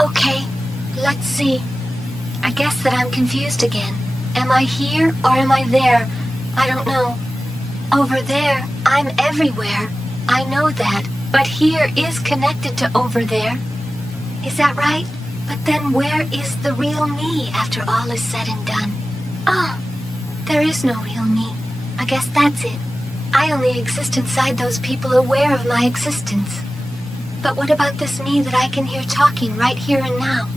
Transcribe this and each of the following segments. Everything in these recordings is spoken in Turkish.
Okay, let's see. I guess that I'm confused again. Am I here or am I there? I don't know. Over there, I'm everywhere. I know that. But here is connected to over there. Is that right? But then where is the real me after all is said and done? Ah, there is no real me. I guess that's it. I only exist inside those people aware of my existence. But what about this me that I can hear talking right here and now?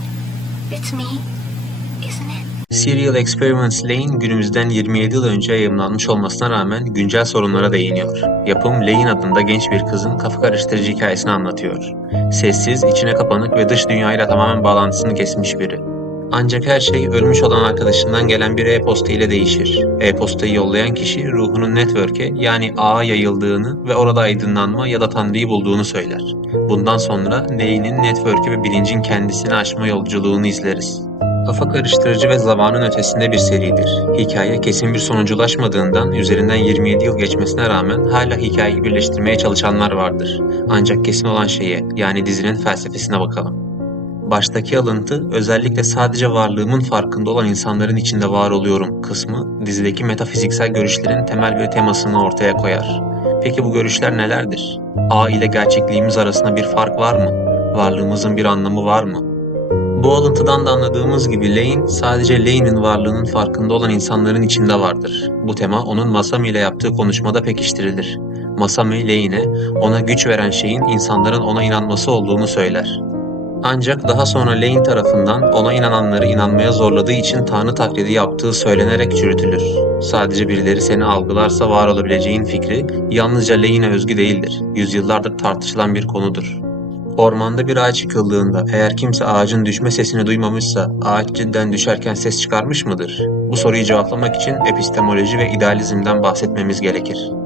It's me, isn't it? Serial Experiments Lane günümüzden 27 yıl önce yayımlanmış olmasına rağmen güncel sorunlara değiniyor. Yapım Lane adında genç bir kızın kafa karıştırıcı hikayesini anlatıyor. Sessiz, içine kapanık ve dış dünyayla tamamen bağlantısını kesmiş biri. Ancak her şey ölmüş olan arkadaşından gelen bir e-posta ile değişir. E-postayı yollayan kişi ruhunun network'e yani ağa yayıldığını ve orada aydınlanma ya da tanrıyı bulduğunu söyler. Bundan sonra Lane'in network'ü ve bilincin kendisini aşma yolculuğunu izleriz. Kafa karıştırıcı ve zamanın ötesinde bir seridir. Hikaye kesin bir sonuca ulaşmadığından üzerinden 27 yıl geçmesine rağmen hala hikayeyi birleştirmeye çalışanlar vardır. Ancak kesin olan şeye yani dizinin felsefesine bakalım. Baştaki alıntı özellikle sadece varlığımın farkında olan insanların içinde var oluyorum kısmı dizideki metafiziksel görüşlerin temel bir temasını ortaya koyar. Peki bu görüşler nelerdir? A ile gerçekliğimiz arasında bir fark var mı? Varlığımızın bir anlamı var mı? Bu alıntıdan da anladığımız gibi Lane sadece Lane'in varlığının farkında olan insanların içinde vardır. Bu tema onun Masami ile yaptığı konuşmada pekiştirilir. Masami Lane'e ona güç veren şeyin insanların ona inanması olduğunu söyler. Ancak daha sonra Lane tarafından ona inananları inanmaya zorladığı için Tanrı taklidi yaptığı söylenerek çürütülür. Sadece birileri seni algılarsa var olabileceğin fikri yalnızca Lane'e özgü değildir. Yüzyıllardır tartışılan bir konudur. Ormanda bir ağaç yıkıldığında eğer kimse ağacın düşme sesini duymamışsa ağaç cidden düşerken ses çıkarmış mıdır? Bu soruyu cevaplamak için epistemoloji ve idealizmden bahsetmemiz gerekir.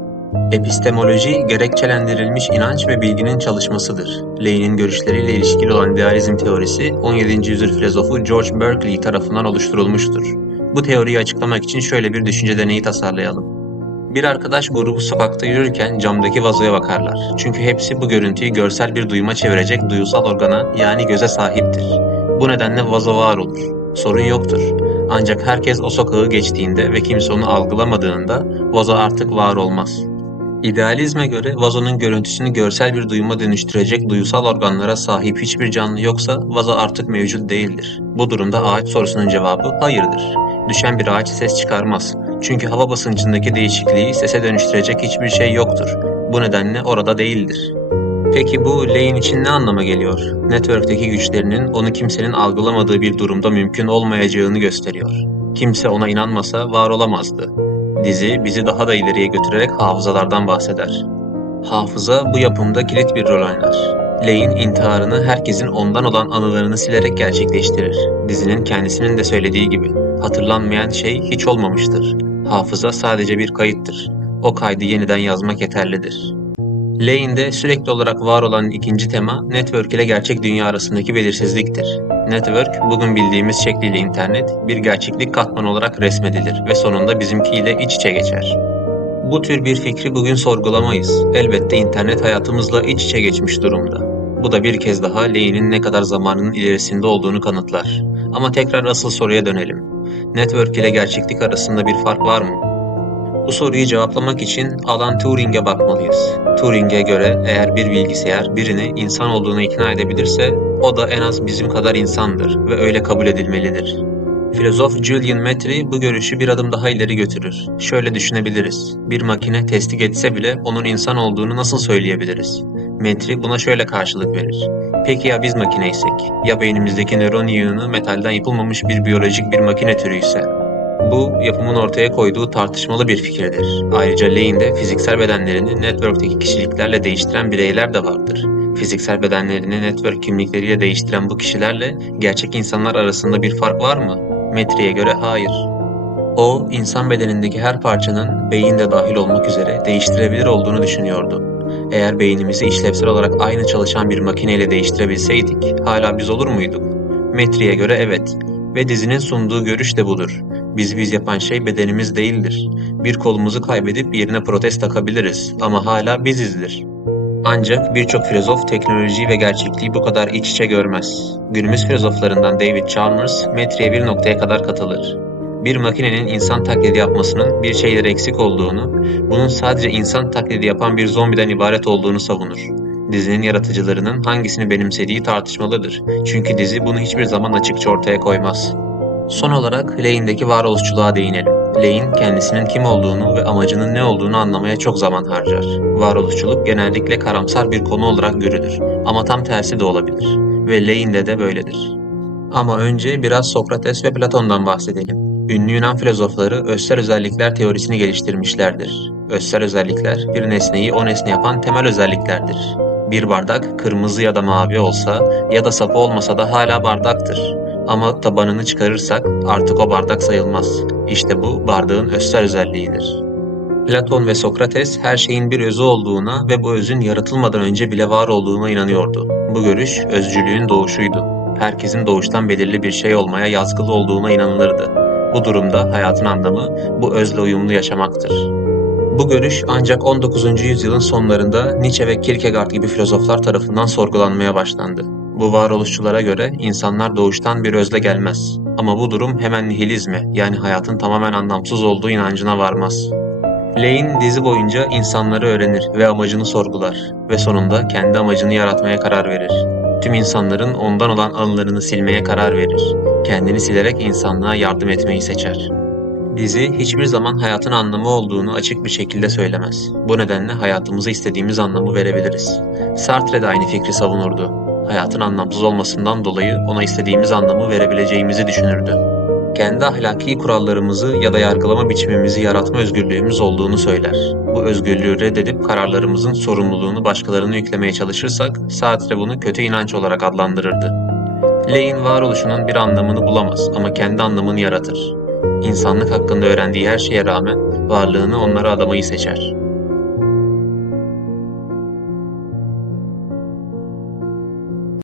Epistemoloji, gerekçelendirilmiş inanç ve bilginin çalışmasıdır. Lane'in görüşleriyle ilişkili olan idealizm teorisi 17. yüzyıl filozofu George Berkeley tarafından oluşturulmuştur. Bu teoriyi açıklamak için şöyle bir düşünce deneyi tasarlayalım. Bir arkadaş grubu sokakta yürürken camdaki vazoya bakarlar. Çünkü hepsi bu görüntüyü görsel bir duyuma çevirecek duyusal organa yani göze sahiptir. Bu nedenle vazo var olur. Sorun yoktur. Ancak herkes o sokağı geçtiğinde ve kimse onu algılamadığında vazo artık var olmaz. İdealizme göre vazonun görüntüsünü görsel bir duyuma dönüştürecek duyusal organlara sahip hiçbir canlı yoksa vazo artık mevcut değildir. Bu durumda ağaç sorusunun cevabı hayırdır. Düşen bir ağaç ses çıkarmaz. Çünkü hava basıncındaki değişikliği sese dönüştürecek hiçbir şey yoktur. Bu nedenle orada değildir. Peki bu Lane için ne anlama geliyor? Network'teki güçlerinin onu kimsenin algılamadığı bir durumda mümkün olmayacağını gösteriyor. Kimse ona inanmasa var olamazdı. Dizi bizi daha da ileriye götürerek hafızalardan bahseder. Hafıza bu yapımda kilit bir rol oynar. Lane intiharını herkesin ondan olan anılarını silerek gerçekleştirir. Dizinin kendisinin de söylediği gibi hatırlanmayan şey hiç olmamıştır. Hafıza sadece bir kayıttır. O kaydı yeniden yazmak yeterlidir. Lane'de sürekli olarak var olan ikinci tema network ile gerçek dünya arasındaki belirsizliktir. Network, bugün bildiğimiz şekliyle internet, bir gerçeklik katmanı olarak resmedilir ve sonunda bizimkiyle iç içe geçer. Bu tür bir fikri bugün sorgulamayız. Elbette internet hayatımızla iç içe geçmiş durumda. Bu da bir kez daha Lane'in ne kadar zamanının ilerisinde olduğunu kanıtlar. Ama tekrar asıl soruya dönelim. Network ile gerçeklik arasında bir fark var mı? Bu soruyu cevaplamak için Alan Turing'e bakmalıyız. Turing'e göre eğer bir bilgisayar birini insan olduğuna ikna edebilirse o da en az bizim kadar insandır ve öyle kabul edilmelidir. Filozof Julian Metri bu görüşü bir adım daha ileri götürür. Şöyle düşünebiliriz. Bir makine testik etse bile onun insan olduğunu nasıl söyleyebiliriz? Metri buna şöyle karşılık verir. Peki ya biz makineysek? Ya beynimizdeki nöron yığını metalden yapılmamış bir biyolojik bir makine türüyse? Bu, yapımın ortaya koyduğu tartışmalı bir fikirdir. Ayrıca Lane'de fiziksel bedenlerini network'teki kişiliklerle değiştiren bireyler de vardır. Fiziksel bedenlerini network kimlikleriyle değiştiren bu kişilerle gerçek insanlar arasında bir fark var mı? Metri'ye göre hayır. O, insan bedenindeki her parçanın beyin de dahil olmak üzere değiştirebilir olduğunu düşünüyordu. Eğer beynimizi işlevsel olarak aynı çalışan bir makineyle değiştirebilseydik, hala biz olur muyduk? Metri'ye göre evet. Ve dizinin sunduğu görüş de budur. Biz biz yapan şey bedenimiz değildir. Bir kolumuzu kaybedip yerine protez takabiliriz ama hala bizizdir. Ancak birçok filozof teknolojiyi ve gerçekliği bu kadar iç içe görmez. Günümüz filozoflarından David Chalmers, metriye bir noktaya kadar katılır. Bir makinenin insan taklidi yapmasının bir şeyleri eksik olduğunu, bunun sadece insan taklidi yapan bir zombiden ibaret olduğunu savunur. Dizinin yaratıcılarının hangisini benimsediği tartışmalıdır. Çünkü dizi bunu hiçbir zaman açıkça ortaya koymaz. Son olarak Lane'deki varoluşçuluğa değinelim. Lane kendisinin kim olduğunu ve amacının ne olduğunu anlamaya çok zaman harcar. Varoluşçuluk genellikle karamsar bir konu olarak görülür ama tam tersi de olabilir ve Lane'de de böyledir. Ama önce biraz Sokrates ve Platon'dan bahsedelim. Ünlü Yunan filozofları özsel özellikler teorisini geliştirmişlerdir. Özsel özellikler bir nesneyi o nesne yapan temel özelliklerdir. Bir bardak kırmızı ya da mavi olsa ya da sapı olmasa da hala bardaktır. Ama tabanını çıkarırsak artık o bardak sayılmaz. İşte bu bardağın özsel özelliğidir. Platon ve Sokrates her şeyin bir özü olduğuna ve bu özün yaratılmadan önce bile var olduğuna inanıyordu. Bu görüş özcülüğün doğuşuydu. Herkesin doğuştan belirli bir şey olmaya yazgılı olduğuna inanılırdı. Bu durumda hayatın anlamı bu özle uyumlu yaşamaktır. Bu görüş ancak 19. yüzyılın sonlarında Nietzsche ve Kierkegaard gibi filozoflar tarafından sorgulanmaya başlandı. Bu varoluşçulara göre insanlar doğuştan bir özle gelmez. Ama bu durum hemen nihilizme yani hayatın tamamen anlamsız olduğu inancına varmaz. Lane dizi boyunca insanları öğrenir ve amacını sorgular ve sonunda kendi amacını yaratmaya karar verir. Tüm insanların ondan olan anılarını silmeye karar verir. Kendini silerek insanlığa yardım etmeyi seçer. Dizi hiçbir zaman hayatın anlamı olduğunu açık bir şekilde söylemez. Bu nedenle hayatımıza istediğimiz anlamı verebiliriz. Sartre de aynı fikri savunurdu. Hayatın anlamsız olmasından dolayı ona istediğimiz anlamı verebileceğimizi düşünürdü. Kendi ahlaki kurallarımızı ya da yargılama biçimimizi yaratma özgürlüğümüz olduğunu söyler. Bu özgürlüğü reddedip kararlarımızın sorumluluğunu başkalarına yüklemeye çalışırsak Sartre bunu kötü inanç olarak adlandırırdı. Lane varoluşunun bir anlamını bulamaz ama kendi anlamını yaratır. İnsanlık hakkında öğrendiği her şeye rağmen varlığını onlara adamayı seçer.